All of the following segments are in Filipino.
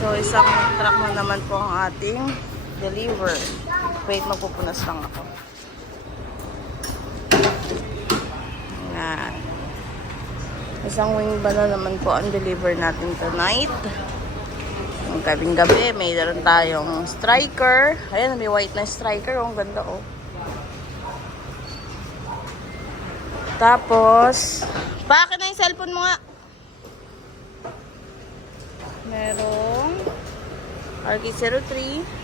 So, isang truck na naman po ang ating deliver. Wait, magpupunas lang ako. Yan. Isang wing ba na naman po ang deliver natin tonight. Ang gabing gabi, mayroon tayong striker. Ayan, may white na striker. Oh, ang ganda oh. Tapos, pakin na yung cellphone mo nga. Merong RK03.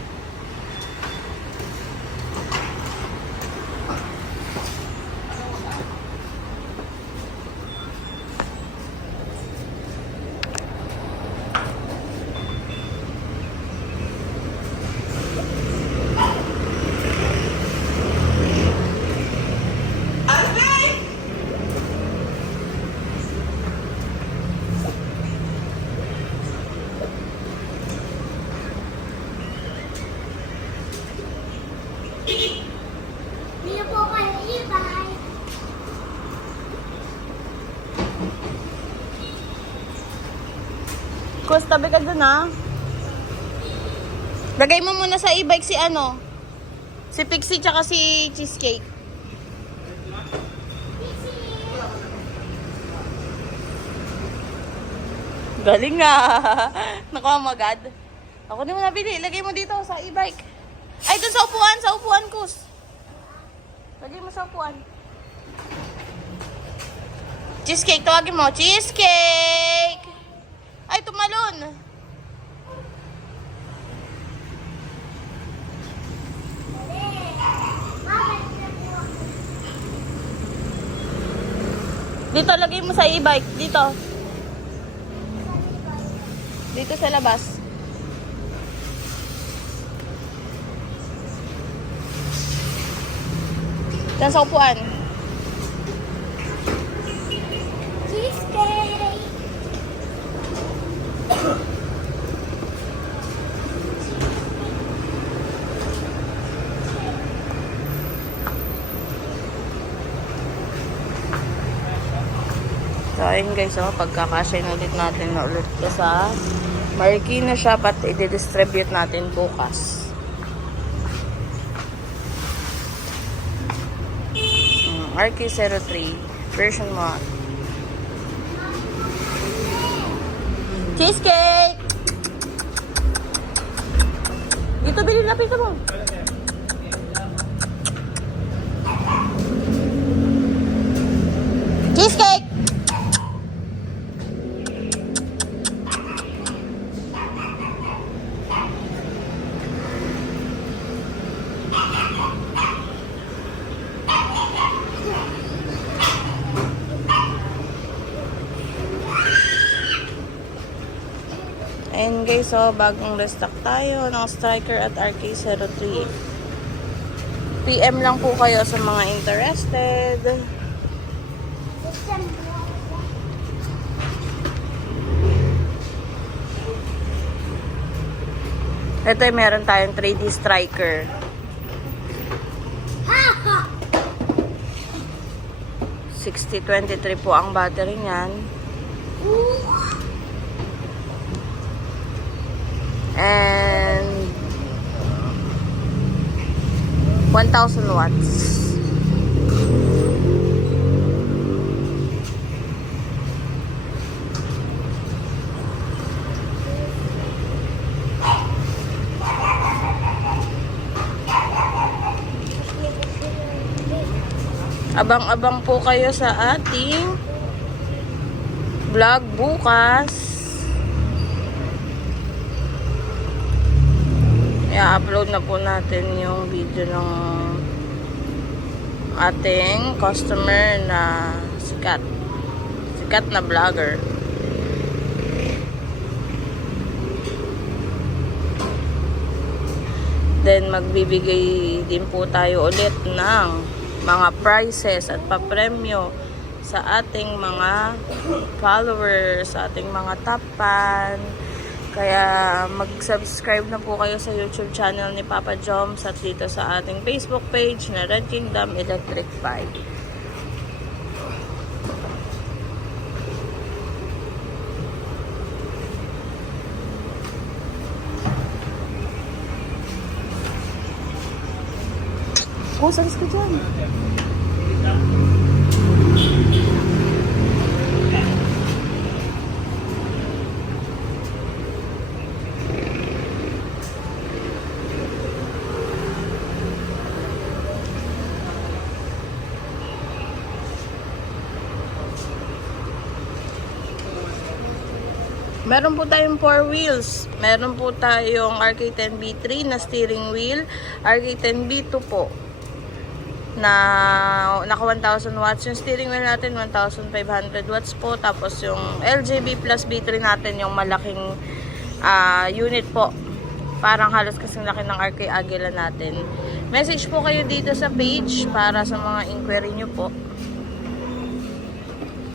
Hindi po kayo ibay. Kus, tabi ka dun ha. Lagay mo muna sa e-bike si ano. Si Pixie tsaka si Cheesecake. Galing nga. Nakuha mo agad. Ako din mo nabili. Lagay mo dito sa e-bike. Ay, dun sa upuan. Sa upuan, Kus. Lagay mo sa upuan. Cheesecake, tawagin mo. Cheesecake! Ay, tumalon. Dito, lagay mo sa e-bike. Dito. Dito sa labas. Diyan sa upuan. Cheesecake. So, ayun guys, oh, pagkakasya ulit natin na ulit ko sa Marikina shop at i-distribute natin bukas. Mm, RK03 version 1. Cheesecake! Dito, bilhin na pito mo. Cheesecake! Ayun guys, so bagong restock tayo ng Striker at RK03. PM lang po kayo sa mga interested. Ito ay meron tayong 3D Striker. Ha. 6023 po ang battery niyan. And 1,000 watts. Abang-abang po kayo sa ating vlog bukas. I-upload na po natin yung video ng ating customer na sikat. Sikat na vlogger. Then magbibigay din po tayo ulit ng mga prizes at papremyo sa ating mga followers, sa ating mga top fan. Kaya mag-subscribe na po kayo sa YouTube channel ni Papa Joms at dito sa ating Facebook page na Red Kingdom Electric 5. Kung saan ka dyan? Meron po tayong four wheels. Meron po tayong RK10B3 na steering wheel. RK10B2 po na naka 1,000 watts. Yung steering wheel natin 1,500 watts po. Tapos yung LJB plus B3 natin yung malaking ah, unit po. Parang halos kasing laki ng RK Agila natin. Message po kayo dito sa page para sa mga inquiry nyo po.